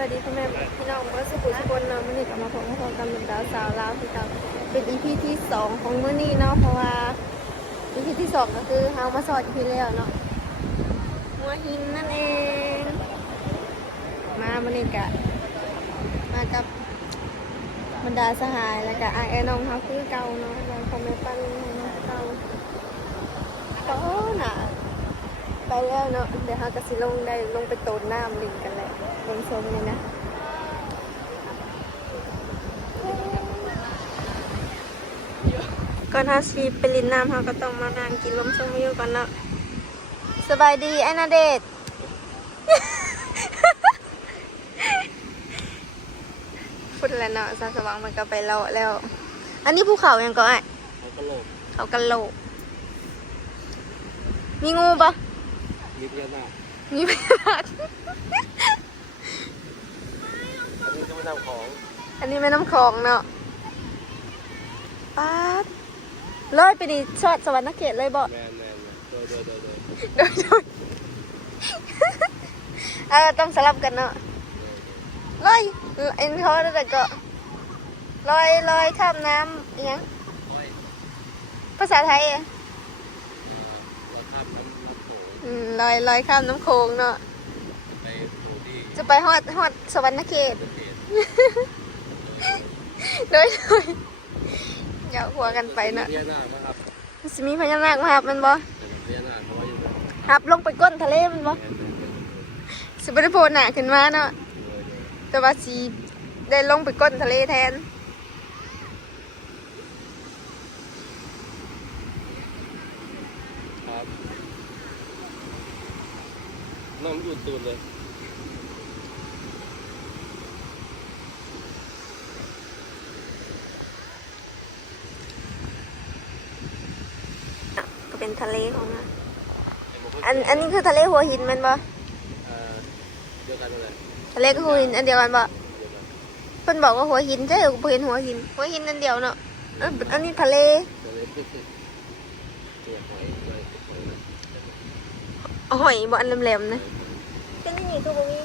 วัสดีพ่อแม่พี่น้องเมื่อสุขุทุกคนเนาะมื้อนี้ก็มาพบกับผมกับหนุ่มดาวสาวลาวที่เก่าเป็น EP ที่สองของมื้อนี้เนาะเพราะว่า EP ที่สองก็คือเฮามาสอน EP แล้วเนาะหัวหินนั่นเอง มามื้อนี้ก็มากับบรรดาสหายแล้วก็ไอายไอ้น้องเฮาคือเก่าเนาะแล้วพ่อแม่ป้าลุงเฮาคือเก่าก็น่ะ ไปแล้วเนาะเดี๋ยวเราก็สิลงได้ลงไปโตนน้ำลิงกันแหละลงชมเลยนะก่อนทาสีไปลินน้ำเราก็ต้องมานั่งกินลมชมวิวก่อนเนาะสบายดีไอ้นาเดชน์พูดแล้วเนาะสาวสว่างมันก็ไปเลาะแล้ว อันนี้ภูเขายังก็ไอ้เขาก็โลกเขากันโหลกมีงูปะ มีพญานาคมีไหมล่ะอันนี้ก็ไม่ทำของ อันนี้แม่น้ำคลองเนาะป๊าดลอยไปนี่ชอดสวรรค์เขตเลยบ่แมนแมนโดยโดยโดยโดยโดยโดยเออต้องสลับกันเนาะลอยเอ็นเขาแต่ก็ลอยลอยข้ามน้ำอิหยังโอ้ยภาษาไทยอะ อ่าเราข้ามน้ำน้ำโขง อืม ลอยลอยข้ามน้ำโขงเนาะไปโขงที่จะไปฮอดฮอดสวรรค์เขตประเทศโดยโดยอย่าหัวกันไปเนาะพญานาคนะครับสิมีพญานาคมาหับมันบ่พญานาคเขาไว้อยู่นะหับลงไปก้นทะเลมันบ่แมนแมนแมนสิบ่ได้โผล่หน้าขึ้นมาเนาะโดยโดยแต่ว่าสีได้ลงไปก้นทะเลแทน ครับ น้องอยู่ตูนเลยก็เป็นทะเลของนะไอ้หมกอันอันนี้คือทะเลหัวหินแมันบ่อ่าเดียวกันนั่นแหละทะเลกับหัวหินอันเดียวกันบ่เดียวกันเพิ่นบอกว่าหัวหินใช่หรือบ่เห็นหัวหิน หัวหินอันเดียวเนาะเอ้ยอันนี้ทะเลเดี๋ยวเลยเสียหอยหอยหอยนะเอาหอยบ่อันแหลมๆนะ เป็นนี่นี่คือบ่มี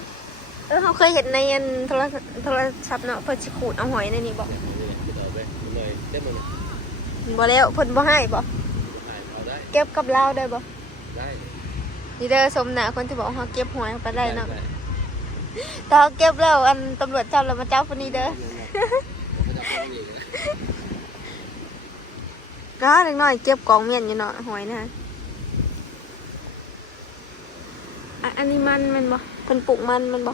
เออเขาเคยเห็นในอันโทรศัพท์โทรศัพท์เนาะเพิ่นสิขูดเอาหอยในนี่บ่นี่ติดต่อไปหน่อยเต็มมันบ่แล้วเพิ่นบ่ให้บ่ถ่ายเอาได้เก็บกับเราได้บ่ได้นี่เด้อสมหน้าคนที่บอกว่าเขาเก็บหอยไปได้เนาะแต่เขาเก็บแล้วอันตำรวจจับแล้วมาจับคนนี้เด้อก็เล็กน้อยเก็บกองเมียนอยู่เนาะหอยนะ อะอันนี้มันแมันบ่เพิ่นปลูกมันแมันบ่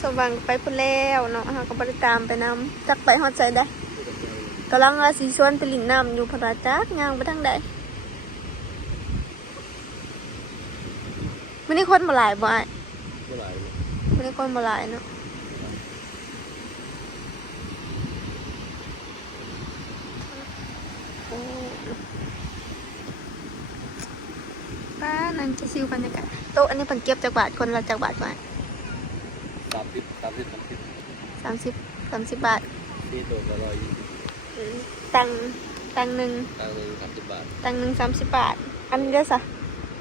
สว่างไปพุ่นแล้วเนาะเฮาก็บ่ได้ตามไปนำจักไปฮอดไสได้กำลังว่าสิชวนไปลินน้ำอยู่พระราจักย่างไปทางใดมื้อนี้คนบ่หลายบ่อ้ายมื้อนี้คนบ่หลายเนาะ โอ้ป้า นั่งจะซิวบรรยากาศโต๊ะอันนี้เพิ่นเก็บจากบาทคนละจากบาทกว่าสามสิบสามสิบสามสิบสามสิบสามสิบบาทที่ตัวละร้อยยี่สิบอืมตังค์ตังค์หนึ่งตังหนึ่งสามสิบบาทตังค์หนึ่งสามสิบบาท อันนี้ได้สะ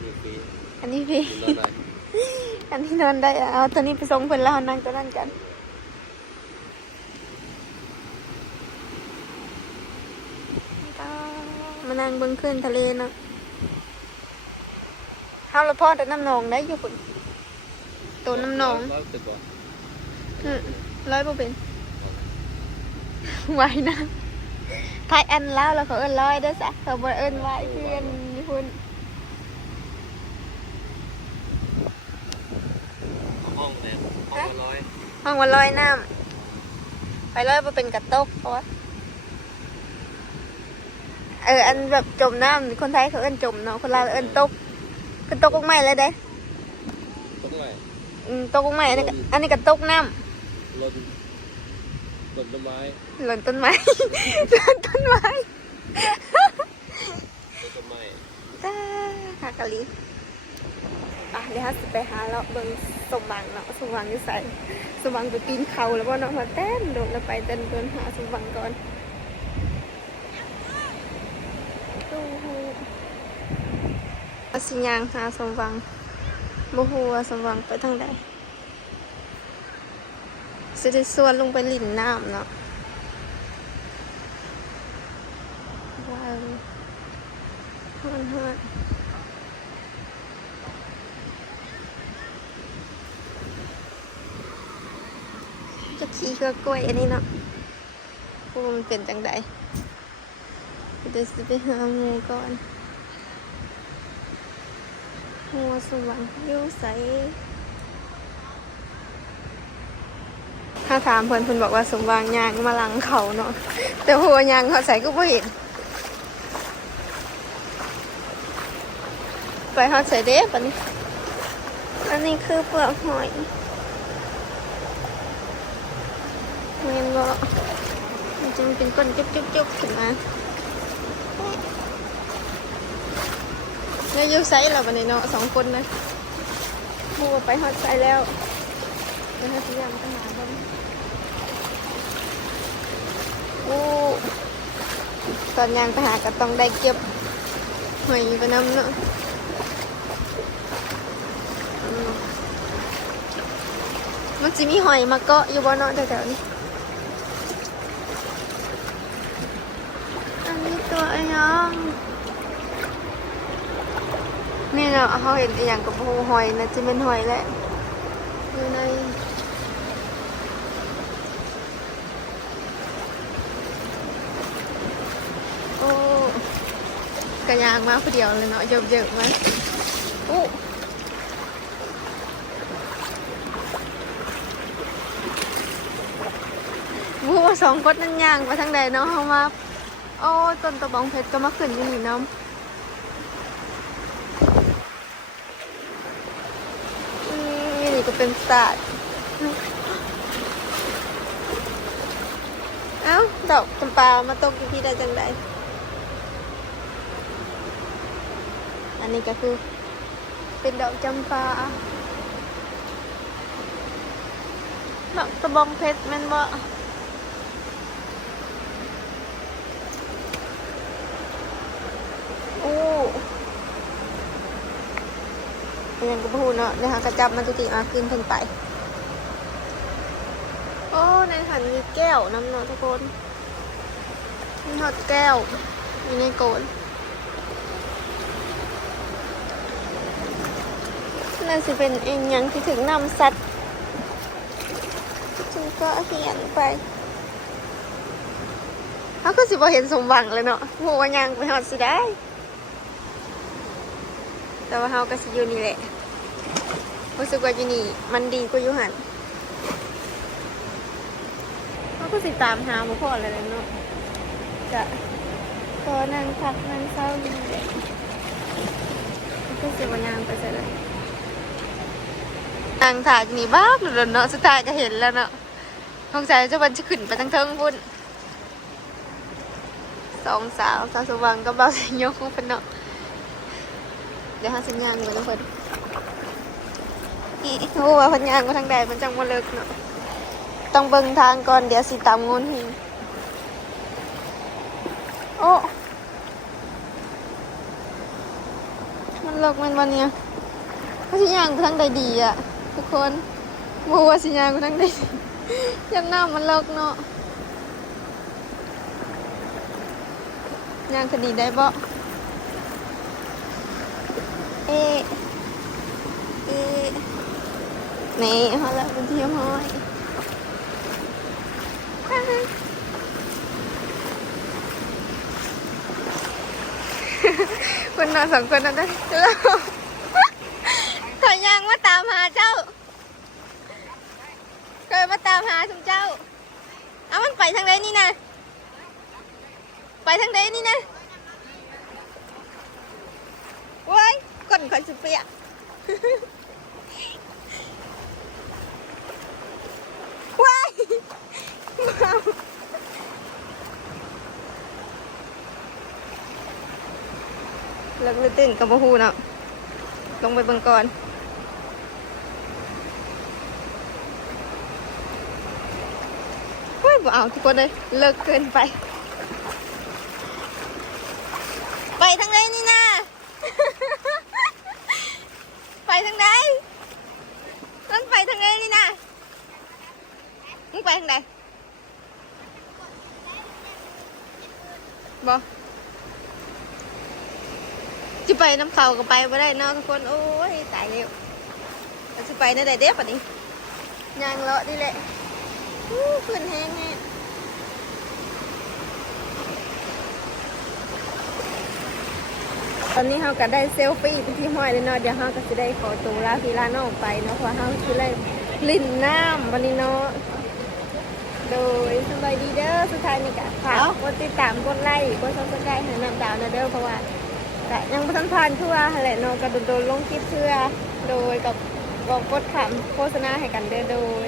มีฟรีอันนี้พี่ กินแล้วได้อันนี้นอนได้อะเอาตัวนี้ไปส่งเพิ่นแล้วเอานั่งตัวนั้นกันก็มานั่งเบิ่งขึ้นทะเลเนาะ เฮาละพ่อแต่น้ำหนองได้อยู่พุ่นตัวน้ำหนองร้อยสิบบาทอืมร้อยบ่เป็นไหวนะไทยอันแล้วแล้วเขาเอิ้นร้อยเด้อสะเขาบ่เอิ้นไหวเพื่อนญี่ปุ่นห้องเลยห้องละร้อยห้องว่าร้อยน้ำไปร้อยบ่เป็นกระตกเพราะว่าเอออันแบบจมน้ำคนไทยเขาเอิ้นจมเนาะคนลาวเอิ้นตก คือตกกุ้งไม้เลยเด้ต้องไงอืมตกกุ้งไม้อันนี้ก็อันนี้ก็ตกน้ลนลนต้นไม้ำหล่นต้นไม้หล่นต้นไม้ลนต้นไม้จ้าฮากะลีอะเดี๋ยวเราสิไปหาเราะเบิ่งสมหวังเนาะสมหวังอยู่ใส่สมหวังไปปีนเขาแล้วก็เนาะมาเต้นโดดแล้วไปเต้นเดินหาสมหวังก่อน ดูอาสิยางหาสมหวังบ่ฮู้ว่าสมหวังไปทางใดสิได้ส่วนลงไปลิ่นน้ำเนาะว้าวฮอนฮอนจะขี่ก็กล้วยอันนี้เนาะพวกมันเป็นจังใดเดี๋ยวสิไปหาหมูก่อน หัวสวรรค์อยู่ใสถ้าถามเพื่อนเพื่อนบอกว่าสมวางยางมาหลังเขาเนาะแต่หัวยางเขาใส่ก็ไม่เห็นไปเขาใส่เด้ปะนี่อันนี้คือเปลือกหอยเงินบ่มันจะเป็นก้นจุ๊บๆๆขึ้นมา นี่ยอยูไซส์เราบันนี้เนาะสองคนนะมูไปฮอดไซส์แล้วเดี๋ยวเราพยายามหาบ้างโอ้ตอนยางไปหาก็ต้องได้เก็บหอยไปน้ำเนาะมันจะมีหอยมาเกาะอยู่บนเนาะแถวๆนี้นี้ตัวอะไรยังนี่ เนาะเขาเห็นอหย่างกับหูหอยนะจะเป็นหอยแหละอยู่ในโอ้กระยางมาคนเดียวเลยเนาะเยอะๆมาอู้วูว่าสองคนนั่นย่างไปทางใดเนาะเขามาโอ้ต้นตะบองเพชรก็มาขึ้นอยู่นี่น้ำมนี่ก็ เป็นศาสตร์เอ้า ดอกจำปามาตกอยู่ที่ใดจังใดอันนี้ก็คือ เป็นดอกจำปาดอกตะบองเพชรแมันบ่ อู้ ยังก็พูดเนาะเดี๋ยวหากระจับมันตุติมาขึ้นขึ้นไป โอ้ในถันมีแก้วน้ำเนาะทุกคนมีหอดแก้วมีในโกนนั่นสิเป็นเองยังที่ถึงนำสัตว์ฉันก็เหียนไปเขาก็สิบ่เห็นสมหวังเลยเนาะหัวยังไปหอดสิได้ แต่ว่าเฮาก็สิอยู่นี่แหละรู้สึกว่าอยู่นี่ มันดีกว่าอยู่หันเขาก็สิตามหาบ่พอเลยเนาะจะก็นั่งพักนั่งเศร้าอยู่แหละก็สิว่ายางไปใส่เลยนั่งถ่ายนี่บ้าหลุดเนาะสุดท้ายก็เห็นแล้วเนาะสงสัยเจะวันจะขึ้นไปทั้งเทิงพุ่นสองสาวสาวสว่างกับบ่าวสยองเพิ่นเนาะ เดี๋ยวหาสัญญาณก่อนนะเพิ่นอีโอ้ว่าพันยางมาทางใดมันจังบ่เลิกเนาะต้องเบิ่งทางก่อนเดี๋ยวสิตามงูนหินโอ้มันเลิกมันวันเนี้ยว่าสิย่างไปทางใดดีอะทุกคนบ่ว่าสิย่างไปทางใดดียันหน้ำมันเลิกเนาะย่างคดีได้บ่ เอเอะนี่เขาละเป็นที่ห้อยคนนอนสองคนนั่นได้แล้วถอยยางมาตามหาเจ้าเคยมาตามหาทุกเจ้า เอามันไปทางใดนี่นะ ไปทางใดนี่นะ โว้ยก้ นข่อยสุเปียกว้ายว้าวเลิกเลยตื่นกับบ่ฮู้เนาะลงไปเบิ่งก่อนเฮ้ยบ่เอาทุกคนเลยเลิกเกินไป ไปทางไหนนี่นะ ไป ทางไหนมึงไปทางไหนนี่นะมึงไปทางไหนบอจะไปน้ำเขาก็ไปไม่ได้เนอทุกคน โอ้ยตายแล้วจะไปในใดเด้ปะนี้ยางเลาะนี่แหละอู้ขึ้นแห้งแห้ง อนนี้เราก็ได้เซลฟี่ที่ห้อยเลยเนาะเดี๋ยวเราก็จะได้ขอตัวลาพี่ลาน้องไปเนาะเพราะเราคือเล่นลิ่นน้ำวันนี้เนาะโดยสบายดีเด้อสุดท้ายนี่ก็ฝากกดติดตามกดไลค์กดซับสไครต์ให้น้ำดาวนะเด้อเพราะว่าแต่ยังบ่ทันผ่านคือว่าหั่นแหละเนาะก็โดนๆลงคลิปเพื่อโดยกับก็กดคำโฆษณาให้กันเด้อโดย